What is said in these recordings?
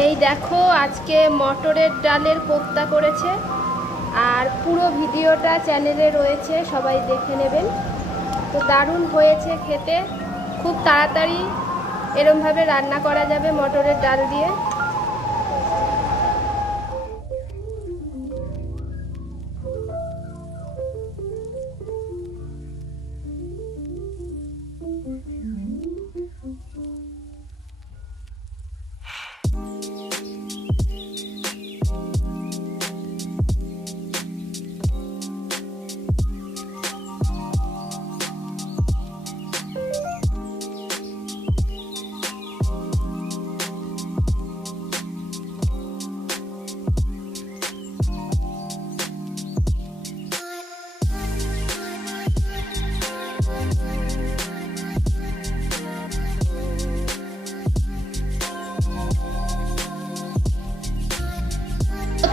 এই দেখো আজকে মটরের ডালের কোপ্তা করেছে, আর পুরো ভিডিওটা চ্যানেলে রয়েছে, সবাই দেখে নেবেন। তো দারুণ হয়েছে খেতে, খুব তাড়াতাড়ি এরমভাবে রান্না করা যাবে মটরের ডাল দিয়ে।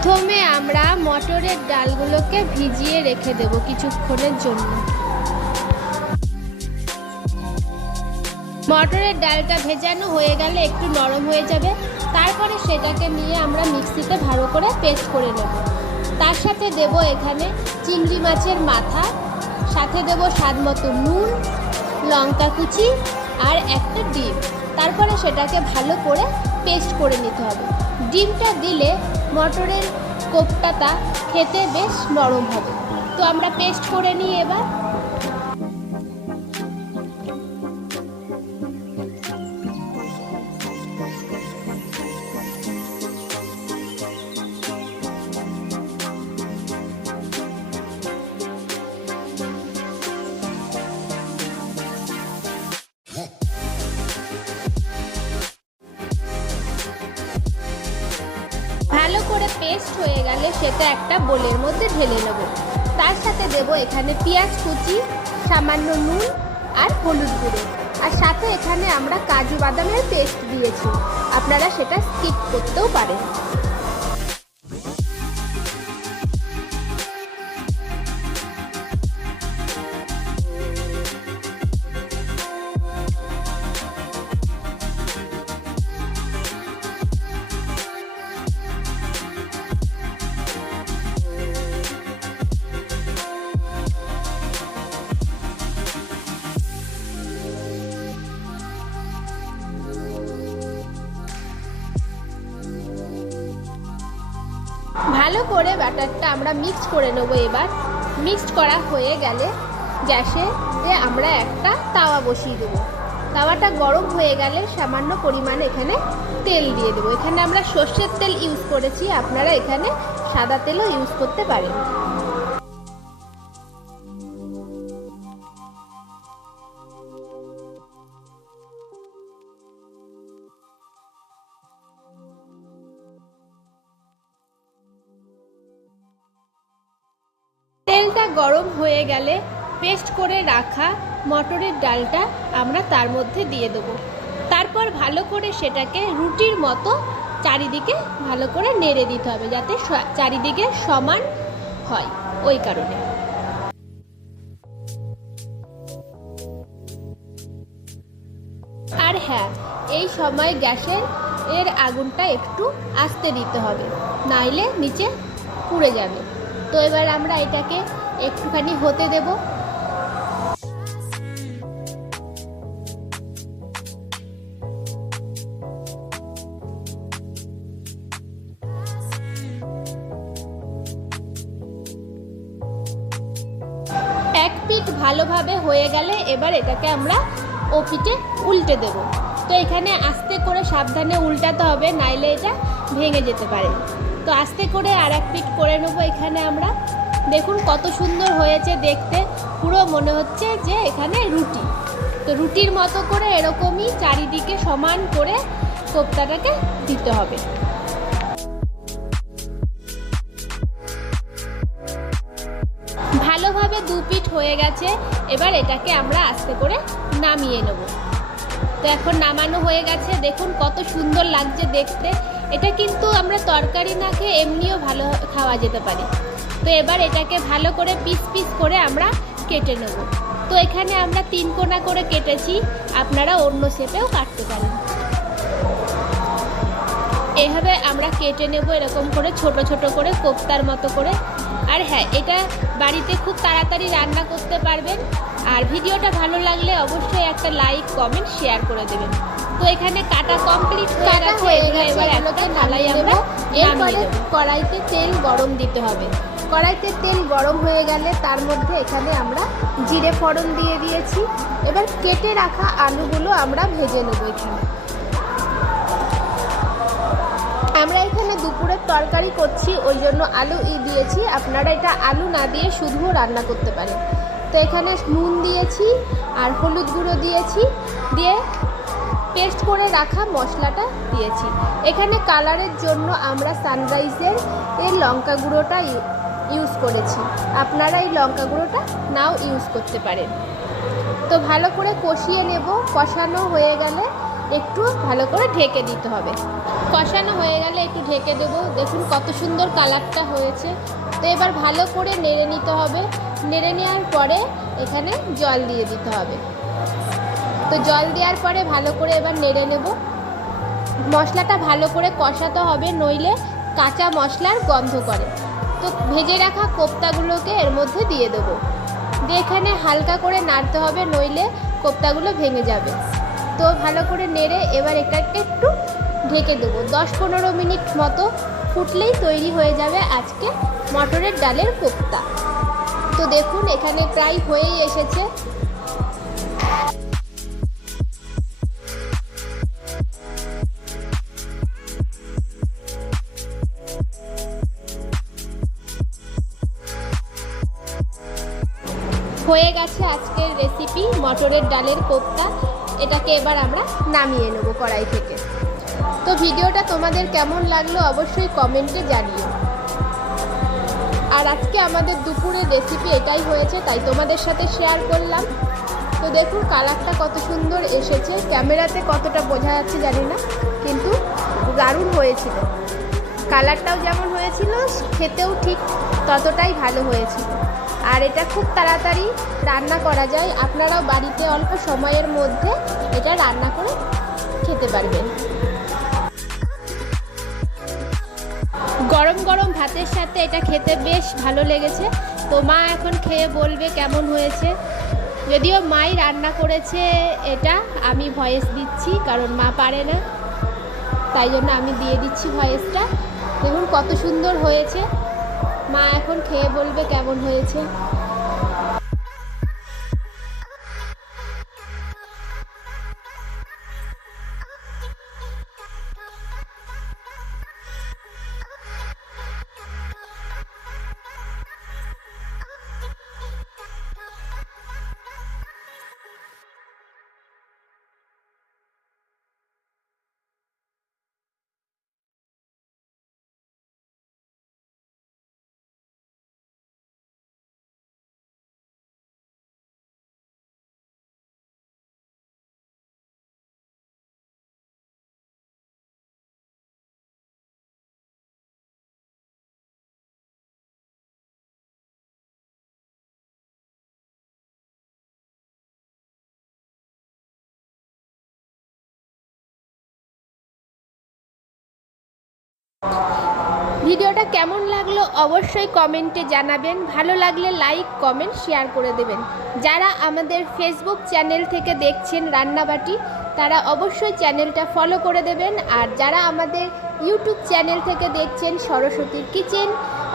প্রথমে আমরা মটরের ডালগুলোকে ভিজিয়ে রেখে দেব কিছুক্ষণের জন্য। মটরের ডালটা ভেজানো হয়ে গেলে একটু নরম হয়ে যাবে, তারপরে সেটাকে নিয়ে আমরা মিক্সিতে ভালো করে পেস্ট করে নেব। তার সাথে দেব এখানে চিংড়ি মাছের মাথা, সাথে দেব স্বাদ মতো নুন, লঙ্কা কুচি আর একটা ডিম। তারপরে সেটাকে ভালো করে পেস্ট করে নিতে হবে। ডিমটা দিলে মটরের কোপ্তাটা খেতে বেশ নরম হবে। তো আমরা পেস্ট করে নিই এবার। ভালো করে পেস্ট হয়ে গেলে সেটা একটা বোলের মধ্যে ঢেলে নেব। তার সাথে দেব এখানে পেঁয়াজ কুচি, সামান্য নুন আর হলুদ গুঁড়ো, আর সাথে এখানে আমরা কাজু বাদামের পেস্ট দিয়েছি, আপনারা সেটা স্কিপ করতেও পারেন। ভালো করে ব্যাটারটা আমরা মিক্স করে নেব। এবার মিক্সড করা হয়ে গেলে গ্যাসে আমরা একটা তাওয়া বসিয়ে দেবো। তাওয়াটা গরম হয়ে গেলে সামান্য পরিমাণে এখানে তেল দিয়ে দেবো। এখানে আমরা সর্ষের তেল ইউজ করেছি, আপনারা এখানে সাদা তেলও ইউজ করতে পারেন। তেলটা গরম হয়ে গেলে পেস্ট করে রাখা মটরের ডালটা আমরা তার মধ্যে দিয়ে দেবো। তারপর ভালো করে সেটাকে রুটির মতো চারিদিকে ভালো করে নেড়ে দিতে হবে, যাতে চারিদিকে সমান হয়, ওই কারণে। আর হ্যাঁ, এই সময় গ্যাসের আগুনটা একটু আস্তে দিতে হবে, নাইলে নিচে পুড়ে যাবে। তো এবার আমরা এটাকে একটুখানি হতে দেব। এক পিঠ ভালোভাবে হয়ে গেলে এবার এটাকে আমরা ও পিঠে উল্টে দেব। তো এখানে আস্তে করে সাবধানে উল্টাতে হবে, নাইলে এটা ভেঙে যেতে পারে। তো আস্তে করে আর এক পিঠ করে নেবো। এখানে আমরা দেখুন কত সুন্দর হয়েছে দেখতে, পুরো মনে হচ্ছে যে এখানে রুটি। তো রুটির মতো করে এরকমই চারিদিকে সমান করে কোপ্তাটাকে দিতে হবে। ভালোভাবে দু পিঠ হয়ে গেছে, এবার এটাকে আমরা আস্তে করে নামিয়ে নেব। তো এখন নামানো হয়ে গেছে, দেখুন কত সুন্দর লাগছে দেখতে। এটা কিন্তু আমরা তরকারি না খেয়ে এমনিও ভালো খাওয়া যেতে পারে। তো এবার এটাকে ভালো করে পিস পিস করে আমরা কেটে নেব। তো এখানে আমরা 3 কোনা করে কেটেছি, আপনারা অন্য শেপেও কাটতে পারেন। এভাবে আমরা কেটে নেব এরকম করে ছোট ছোট করে কোপ্তার মতো করে। আর হ্যাঁ, এটা বাড়িতে খুব তাড়াতাড়ি রান্না করতে পারবেন। আর ভিডিওটা ভালো লাগলে অবশ্যই একটা লাইক কমেন্ট শেয়ার করে দেবেন। তো এখানে কাটা কমপ্লিট হয়ে গেছে, এবার একটা থালায় আমরা নামিয়ে নেব। কড়াইতে তেল গরম দিতে হবে। কড়াইতে তেল গরম হয়ে গেলে তার মধ্যে এখানে আমরা জিরে ফোড়ন দিয়ে দিয়েছি। এবার কেটে রাখা আলুগুলো আমরা ভেজে নেব। আমরা এখানে দুপুরের তরকারি করছি, ওই জন্য আলু দিয়েছি। আপনারা এটা আলু না দিয়ে শুধুও রান্না করতে পারেন। তো এখানে নুন দিয়েছি আর হলুদ গুঁড়ো দিয়েছি, দিয়ে পেস্ট করে রাখা মশলাটা দিয়েছি। এখানে কালারের জন্য আমরা সানরাইজের লঙ্কা গুঁড়োটা ইউজ করেছি। আপনারা এই লঙ্কা গুঁড়োটা নাও ইউজ করতে পারেন। তো ভালো করে কষিয়ে নেব। কষানো হয়ে গেলে একটু ভালো করে ঢেকে দিতে হবে। কষানো হয়ে গেলে একটু ঢেকে দেব। দেখুন কত সুন্দর কালারটা হয়েছে। তো এবার ভালো করে নেড়ে নিতে হবে। নেড়ে নেওয়ার পরে এখানে জল দিয়ে দিতে হবে। তো জল দেওয়ার পরে ভালো করে এবার নেড়ে নেব। মশলাটা ভালো করে কষাতে হবে, নইলে কাঁচা মশলার গন্ধ করে। তো ভেজে রাখা কোপ্তাগুলোকে এর মধ্যে দিয়ে দেবো। দিয়ে এখানে হালকা করে নাড়তে হবে, নইলে কোপ্তাগুলো ভেঙে যাবে। তো ভালো করে নেড়ে এবার এটাকে একটু ঢেকে দেবো। 10-15 মিনিট মতো ফুটলেই তৈরি হয়ে যাবে আজকে মটরের ডালের কোপ্তা। তো দেখুন এখানে প্রায় হয়েই এসেছে। হয়ে গেছে আজকের রেসিপি মটরের ডালের কোপ্তা। এটাকে এবার আমরা নামিয়ে নেব কড়াই থেকে। তো ভিডিওটা তোমাদের কেমন লাগলো অবশ্যই কমেন্টে জানিও। আর আজকে আমাদের দুপুরের রেসিপি এটাই হয়েছে, তাই তোমাদের সাথে শেয়ার করলাম। তো দেখুন কালারটা কত সুন্দর এসেছে। ক্যামেরাতে কতটা বোঝা যাচ্ছে জানি না, কিন্তু দারুণ হয়েছিল। কালারটাও যেমন হয়েছিল, খেতেও ঠিক ততটাই ভালো হয়েছিল। আর এটা খুব তাড়াতাড়ি রান্না করা যায়। আপনারাও বাড়িতে অল্প সময়ের মধ্যে এটা রান্না করে খেতে পারবেন। গরম গরম ভাতের সাথে এটা খেতে বেশ ভালো লেগেছে। তো মা এখন খেয়ে বলবে কেমন হয়েছে। যদিও মাই রান্না করেছে, এটা আমি ভয়েস দিচ্ছি, কারণ মা পারে না, তাই জন্য আমি দিয়ে দিচ্ছি ভয়েসটা। দেখুন কত সুন্দর হয়েছে। মা এখন খেয়ে বলবে কেমন হয়েছে। ভিডিওটা কেমন লাগলো অবশ্যই কমেন্টে জানাবেন। ভালো লাগলে লাইক কমেন্ট শেয়ার করে দেবেন। যারা আমাদের ফেসবুক চ্যানেল থেকে দেখছেন রান্নাবাটি, তারা অবশ্যই চ্যানেলটা ফলো করে দেবেন। আর যারা আমাদের ইউটিউব চ্যানেল থেকে দেখছেন সরস্বতীর কিচেন,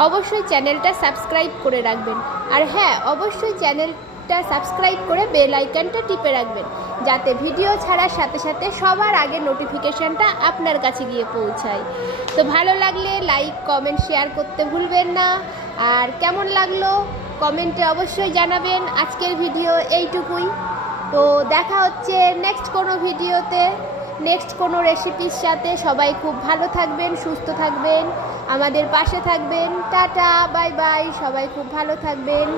অবশ্যই চ্যানেলটা সাবস্ক্রাইব করে রাখবেন। আর হ্যাঁ, অবশ্যই চ্যানেলটা সাবস্ক্রাইব করে বেল আইকনটা টিপে রাখবেন, যাতে ভিডিও ছাড়ার সাথে সাথে সবার আগে নোটিফিকেশানটা আপনার কাছে গিয়ে পৌঁছায়। তো ভালো লাগলে লাইক কমেন্ট শেয়ার করতে ভুলবেন না। আর কেমন লাগলো কমেন্টে অবশ্যই জানাবেন। আজকের ভিডিও এইটুকুই। তো দেখা হচ্ছে নেক্সট কোনো ভিডিওতে, নেক্সট কোনো রেসিপির সাথে। সবাই খুব ভালো থাকবেন, সুস্থ থাকবেন, আমাদের পাশে থাকবেন। Tata, bye bye. সবাই খুব ভালো থাকবেন।